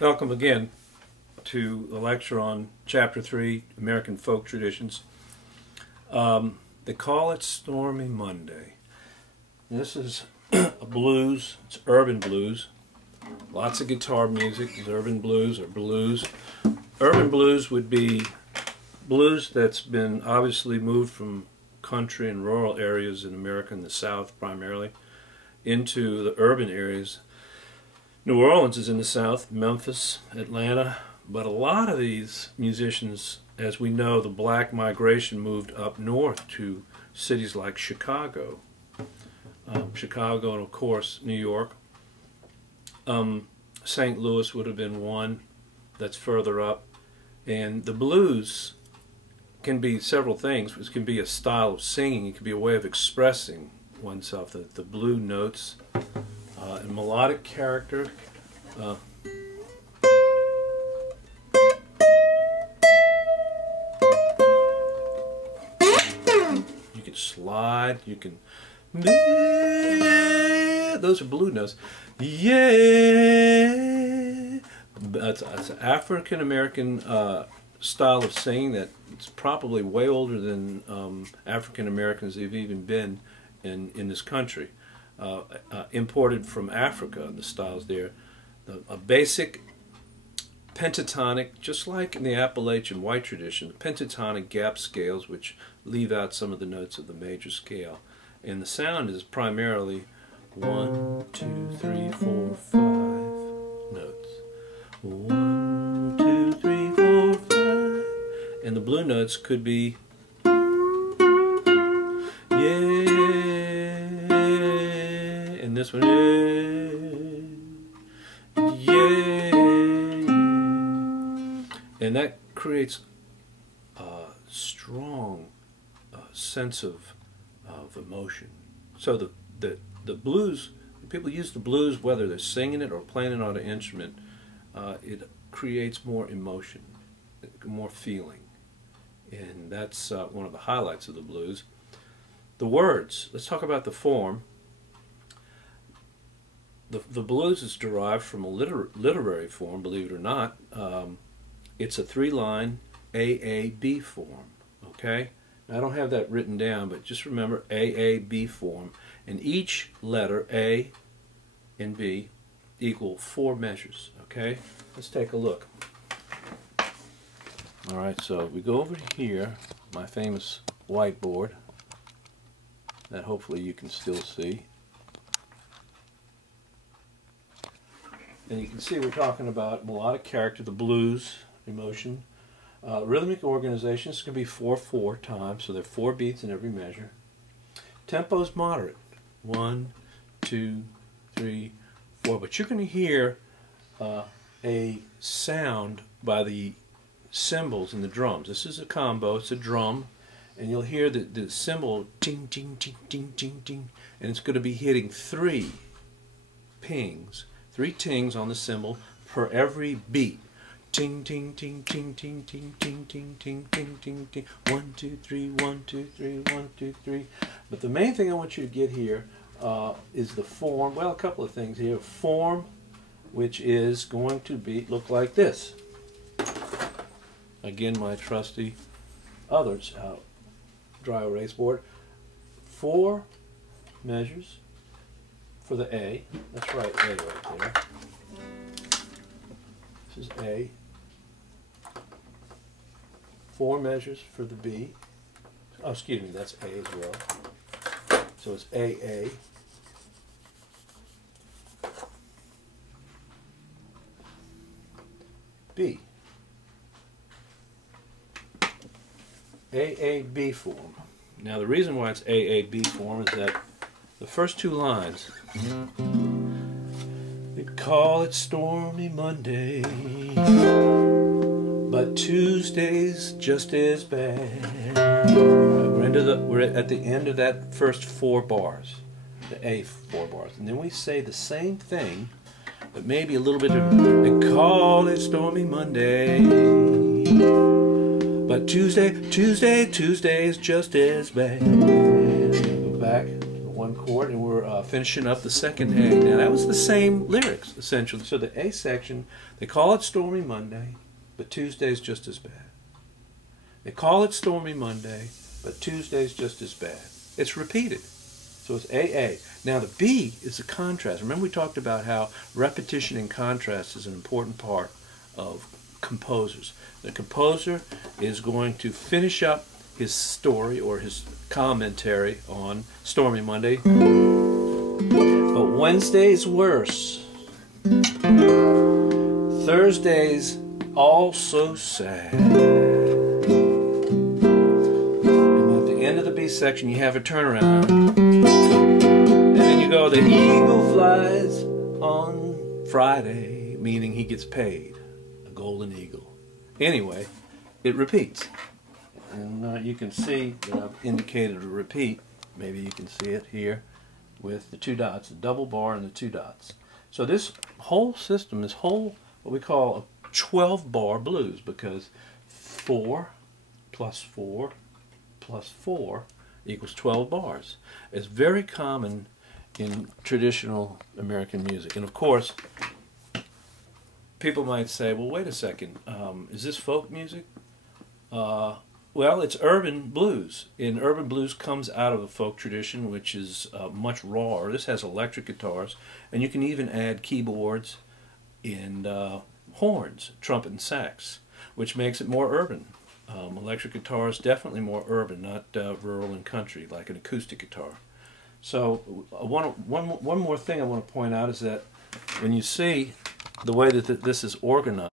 Welcome again to the lecture on Chapter 3, American Folk Traditions. They call it Stormy Monday. This is a blues. It's urban blues. Lots of guitar music. It's urban blues or blues. Urban blues would be blues that's been obviously moved from country and rural areas in America, in the South primarily, into the urban areas. New Orleans is in the South, Memphis, Atlanta, but a lot of these musicians, as we know, the black migration moved up north to cities like Chicago. Chicago and, of course, New York. St. Louis would have been one that's further up. And the blues can be several things. It can be a style of singing. It can be a way of expressing oneself. The blue notes and melodic character. You can slide. You can. Those are blue notes. Yeah. It's an African American style of singing that it's probably way older than African Americans have even been in this country. Imported from Africa, the styles there. A basic pentatonic, just like in the Appalachian white tradition, the pentatonic gap scales which leave out some of the notes of the major scale. And the sound is primarily 1, 2, 3, 4, 5 notes. 1, 2, 3, 4, 5. And the blue notes could be and this one, yeah. And that creates a strong sense of emotion. So the blues, people use the blues whether they're singing it or playing it on an instrument. It creates more emotion, more feeling. And that's one of the highlights of the blues. The words, let's talk about the form. The blues is derived from a literary form, believe it or not. It's a 3-line AAB form, okay? Now, I don't have that written down, but just remember AAB form. And each letter, A and B, equal 4 measures, okay? Let's take a look. All right, so we go over here, my famous whiteboard that hopefully you can still see. And you can see we're talking about melodic character, the blues, emotion, rhythmic organization. This is going to be 4/4 time, so there are 4 beats in every measure. Tempo is moderate, 1, 2, 3, 4. But you're going to hear a sound by the cymbals and the drums. This is a combo. It's a drum, and you'll hear the cymbal ting ting ting ting ting ting, and it's going to be hitting 3 pings. 3 tings on the cymbal per every beat. Ting ting ting ting ting ting ting ting ting ting ting ting. 1 2 3 1 2 3 1 2 3. But the main thing I want you to get here is the form. Well, a couple of things here. Form, which is going to look like this. Again, my trusty others dry erase board. 4 measures for the A. That's right, A right there. This is A. 4 measures for the B. Oh, excuse me, that's A as well. So it's AA. B. AAB form. Now the reason why it's AAB form is that the first 2 lines, they call it Stormy Monday, but Tuesday's just as bad. We're at the end of that first 4 bars, the A 4 bars, and then we say the same thing, but maybe a little bit of, they call it Stormy Monday, but Tuesday's just as bad. Go back. 1 chord, and we're finishing up the second A. Now that was the same lyrics, essentially. So the A section, they call it Stormy Monday, but Tuesday's just as bad. They call it Stormy Monday, but Tuesday's just as bad. It's repeated. So it's AA. Now the B is the contrast. Remember we talked about how repetition and contrast is an important part of composers. The composer is going to finish up his story or his commentary on Stormy Monday. But Wednesday's worse. Thursday's also sad. And at the end of the B section you have a turnaround. And then you go, the eagle flies on Friday, meaning he gets paid. A golden eagle. Anyway, it repeats. And you can see that I've indicated a repeat. Maybe you can see it here with the two dots, the double bar and the two dots. So this whole system, this whole, what we call a 12-bar blues, because 4 plus 4 plus 4 equals 12 bars. It's very common in traditional American music. And of course, people might say, well, wait a second, is this folk music? Well, it's urban blues, and urban blues comes out of the folk tradition, which is much rawer. This has electric guitars, and you can even add keyboards and horns, trumpet and sax, which makes it more urban. Electric guitar is definitely more urban, not rural and country, like an acoustic guitar. So one more thing I want to point out is that when you see the way that this is organized,